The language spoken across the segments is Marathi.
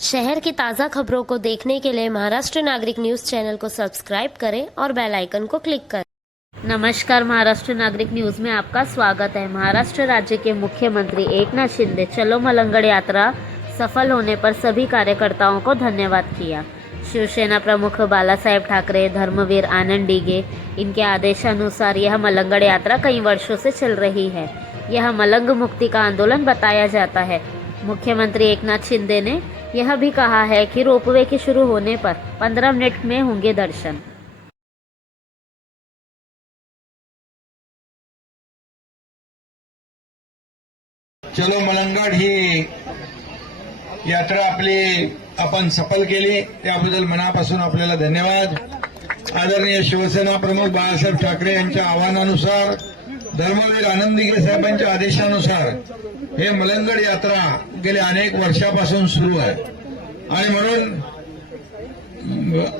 शहर की ताज़ा खबरों को देखने के लिए महाराष्ट्र नागरिक न्यूज़ चैनल को सब्सक्राइब करें और बेल आइकन को क्लिक करें। नमस्कार, महाराष्ट्र नागरिक न्यूज़ में आपका स्वागत है। महाराष्ट्र राज्य के मुख्यमंत्री एकनाथ शिंदे चलो मलंगड यात्रा सफल होने पर सभी कार्यकर्ताओं को धन्यवाद किया। शिवसेना प्रमुख बालासाहेब ठाकरे, धर्मवीर आनंद डीगे, इनके आदेशानुसार यह मलंगड यात्रा कई वर्षों से चल रही है। यह मलंग मुक्ति का आंदोलन बताया जाता है। मुख्यमंत्री एकनाथ शिंदे ने यह भी कहा है कि रोपवे के शुरू होने पर 15 मिनट में होंगे दर्शन। चलो मलंगड ही यात्रा आपली आपण सफल केली, त्याबद्दल मनापासून आपल्याला धन्यवाद। आदरणीय शिवसेना प्रमुख बाळासाहेब ठाकरे यांच्या आवाहनानुसार, धर्मवीर आनंद दिघे साहेबांच्या आदेशानुसार हे मलंगड यात्रा गेल्या अनेक वर्षापासून सुरू आहे आणि म्हणून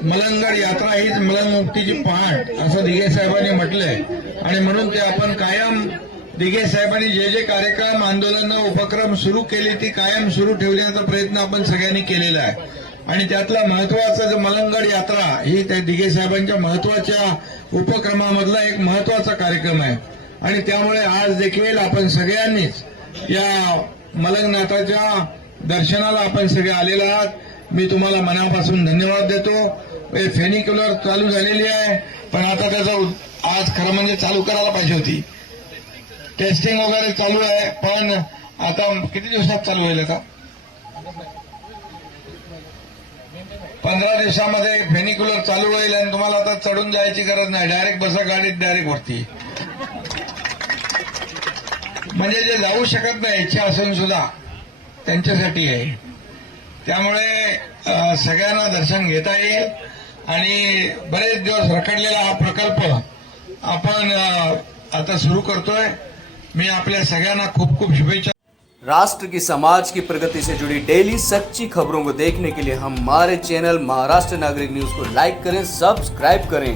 मलंगड यात्रा हीच मलंगमुक्तीची पहाट असं दिघे साहेबांनी म्हटलंय आणि म्हणून ते आपण कायम दिघे साहेबांनी जे जे कार्यक्रम, आंदोलन, उपक्रम सुरू केले ती कायम सुरू ठेवण्याचा प्रयत्न आपण सगळ्यांनी केलेला आहे आणि त्यातला महत्वाचा जो मलंगड यात्रा ही त्या दिघे साहेबांच्या महत्वाच्या उपक्रमामधला एक महत्वाचा कार्यक्रम आहे आणि त्यामुळे आज देखील आपण सगळ्यांनीच या मलंगनाथाच्या दर्शनाला आपण सगळे आलेले आहात। मी तुम्हाला मनापासून धन्यवाद देतो। फेनिक्युलर चालू झालेली आहे, पण आता त्याचं आज खरं म्हणजे चालू करायला पाहिजे होती। टेस्टिंग वगैरे चालू आहे, पण आता किती दिवसात चालू होईल? आता 15 दिवसामध्ये फेनिक्युलर चालू होईल आणि तुम्हाला आता चढून जायची गरज नाही, डायरेक्ट बसा गाडीत, डायरेक्ट वरती। म्हणजे जे जाऊ शकत नाही इच्छा असून सुद्धा त्यांच्यासाठी आहे। त्यामुळे सगळ्यांना दर्शन घेता येईल आणि बरेच दिवस रखडलेला हा प्रकल्प आपण आता सुरू करतोय। मैं आपल्या सगळ्यांना खूब खूब शुभेच्छा। राष्ट्र की समाज की प्रगति से जुड़ी डेली सच्ची खबरों को देखने के लिए हमारे चैनल महाराष्ट्र नागरिक न्यूज को लाइक करें, सब्सक्राइब करें।